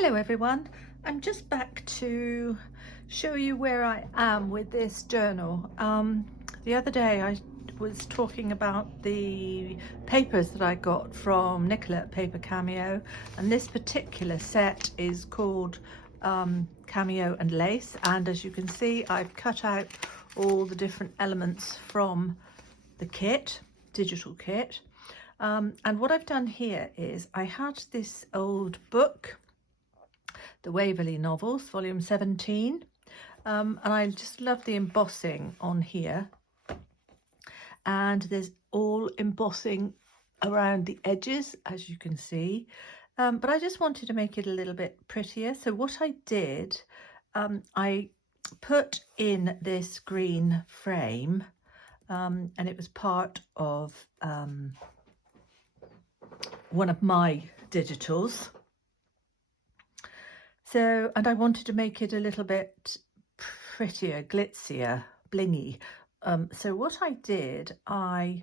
Hello everyone, I'm just back to show you where I am with this journal. The other day I was talking about the papers that I got from Nicola at Paper Cameo, and this particular set is called Cameo and Lace, and as you can see I've cut out all the different elements from the kit, digital kit. And what I've done here is I had this old book, the Waverley novels, volume 17, and I just love the embossing on here, and there's all embossing around the edges, as you can see, but I just wanted to make it a little bit prettier. So what I did, I put in this green frame, and it was part of one of my digitals. So, and I wanted to make it a little bit prettier, glitzier, blingy. So what I did, I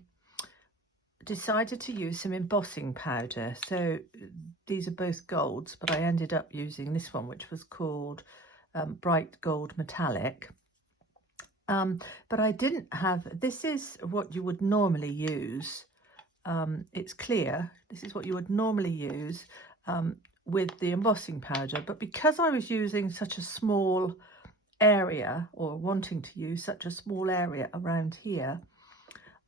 decided to use some embossing powder. So these are both golds, but I ended up using this one, which was called Bright Gold Metallic. But I didn't have, this is what you would normally use. It's clear. This is what you would normally use with the embossing powder, but because I was using such a small area, or wanting to use such a small area around here,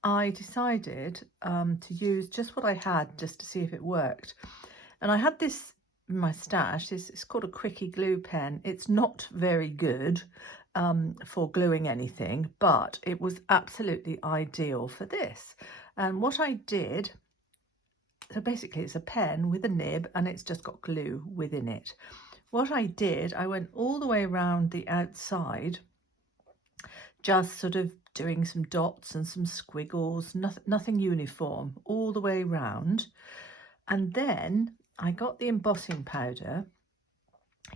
I decided to use just what I had, just to see if it worked. And I had this in my stash. It's called a Quickie glue pen. It's not very good for gluing anything, but it was absolutely ideal for this. And what I did, so basically it's a pen with a nib and it's just got glue within it. What I did, I went all the way around the outside, just sort of doing some dots and some squiggles, nothing uniform, all the way around. And then I got the embossing powder.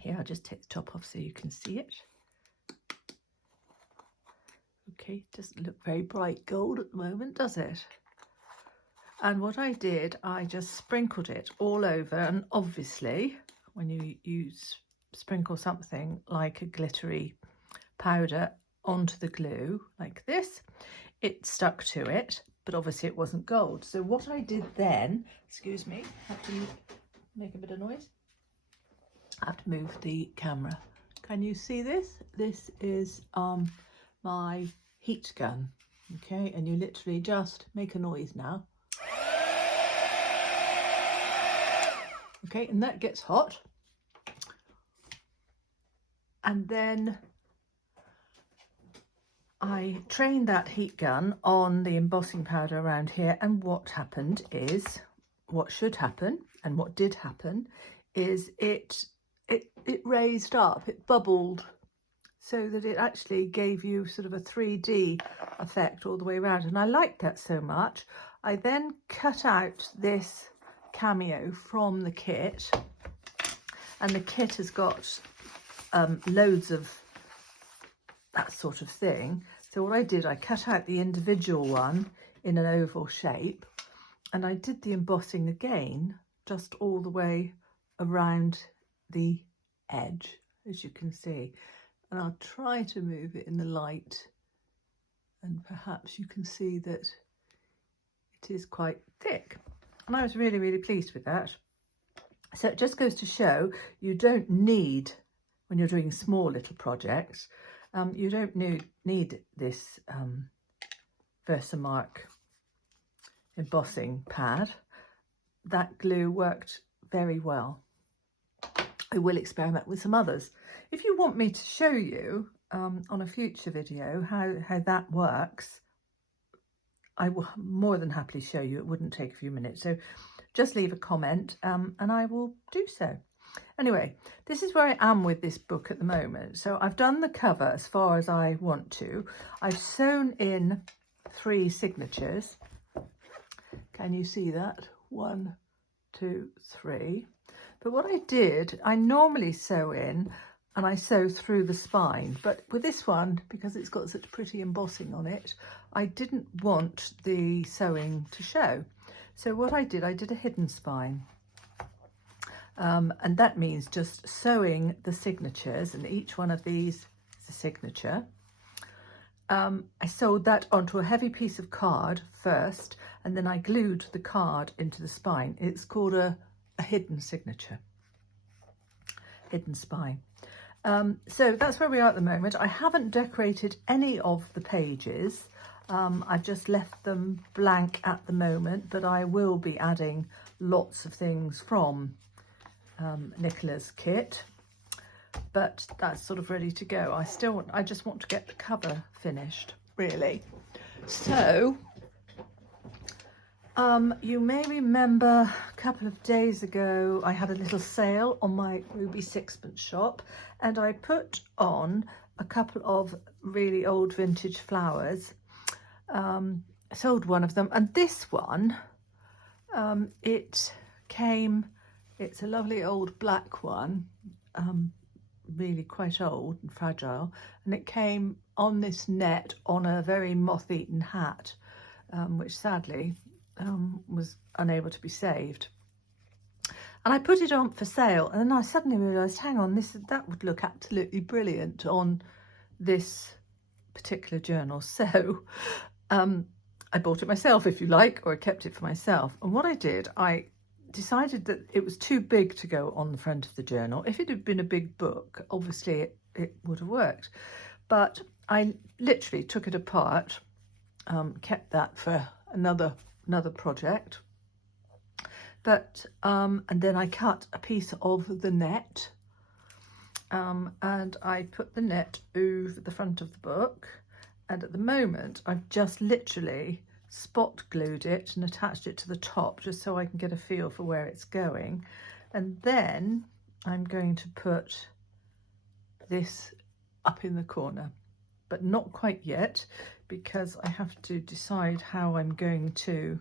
Here, I'll just take the top off so you can see it. Okay, doesn't look very bright gold at the moment, does it? And what I did, I just sprinkled it all over, and obviously when you sprinkle something like a glittery powder onto the glue like this, it stuck to it, but obviously it wasn't gold. So what I did then, excuse me, I have to make a bit of noise. I have to move the camera. Can you see this? This is my heat gun, okay, and you literally just make a noise now. Okay, and that gets hot. And then I trained that heat gun on the embossing powder around here, and what happened is, what should happen, and what did happen, is it raised up, it bubbled, so that it actually gave you sort of a 3D effect all the way around, and I liked that so much. I then cut out this Cameo from the kit, and the kit has got loads of that sort of thing. So what I did, I cut out the individual one in an oval shape, and I did the embossing again just all the way around the edge, as you can see. And I'll try to move it in the light, and perhaps you can see that it is quite thick. And I was really, really pleased with that. So it just goes to show you don't need, when you're doing small little projects, you don't need this Versamark embossing pad. That glue worked very well. I will experiment with some others. If you want me to show you on a future video how that works, I will more than happily show you. It wouldn't take a few minutes. So just leave a comment and I will do so. Anyway, this is where I am with this book at the moment. So I've done the cover as far as I want to. I've sewn in 3 signatures. Can you see that? 1, 2, 3. But what I did, I normally sew in and I sew through the spine, but with this one, because it's got such pretty embossing on it, I didn't want the sewing to show. So what I did a hidden spine. And that means just sewing the signatures, and each one of these is a signature. I sewed that onto a heavy piece of card first, and then I glued the card into the spine. It's called a hidden signature, hidden spine. So that's where we are at the moment. I haven't decorated any of the pages. I've just left them blank at the moment, but I will be adding lots of things from Nicola's kit. But that's sort of ready to go. I just want to get the cover finished, really. So you may remember a couple of days ago I had a little sale on my Ruby Sixpence shop, and I put on a couple of really old vintage flowers. I sold one of them, and this one, it's a lovely old black one, really quite old and fragile, and it came on this net on a very moth-eaten hat, which sadly was unable to be saved. And I put it on for sale, and then I suddenly realised, hang on, that would look absolutely brilliant on this particular journal. So I bought it myself, if you like, or I kept it for myself. And what I did, I decided that it was too big to go on the front of the journal. If it had been a big book, obviously it would have worked. But I literally took it apart, kept that for another project. But and then I cut a piece of the net, and I put the net over the front of the book. And at the moment, I've just literally spot glued it and attached it to the top, just so I can get a feel for where it's going. And then I'm going to put this up in the corner, but not quite yet, because I have to decide how I'm going to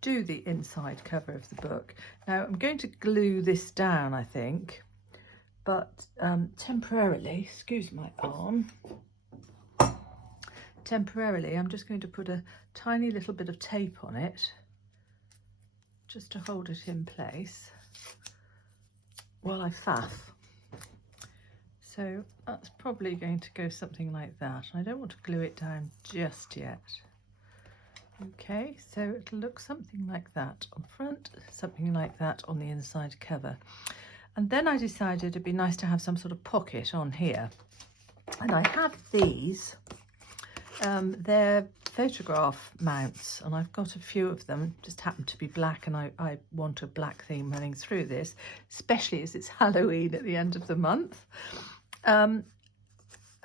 do the inside cover of the book. Now I'm going to glue this down, I think, but temporarily, excuse my arm, temporarily I'm just going to put a tiny little bit of tape on it just to hold it in place while I faff. So that's probably going to go something like that. I don't want to glue it down just yet. Okay, so it'll look something like that on front, something like that on the inside cover. And then I decided it'd be nice to have some sort of pocket on here. And I have these. They're photograph mounts, and I've got a few of them, just happen to be black, and I want a black theme running through this, especially as it's Halloween at the end of the month. And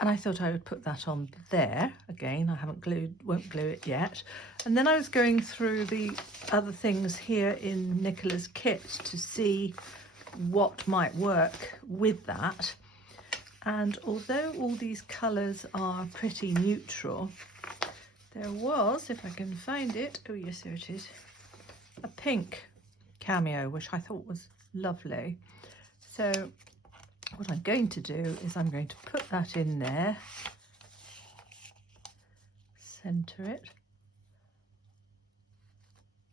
I thought I would put that on there. Again, I won't glue it yet. And then I was going through the other things here in Nicola's kit to see what might work with that. And although all these colours are pretty neutral, there was, if I can find it, oh yes, there it is, a pink cameo, which I thought was lovely. So what I'm going to do is I'm going to put that in there, centre it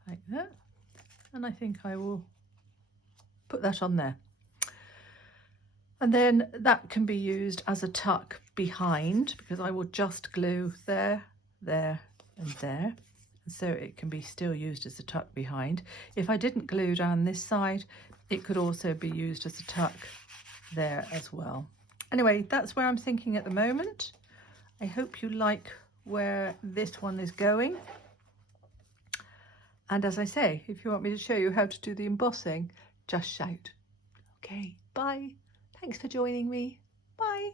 like that, and I think I will put that on there. And then that can be used as a tuck behind, because I will just glue there, there and there. So it can be still used as a tuck behind. If I didn't glue down this side, it could also be used as a tuck there as well. Anyway, that's where I'm thinking at the moment. I hope you like where this one is going. And as I say, if you want me to show you how to do the embossing, just shout. Okay, bye. Thanks for joining me. Bye.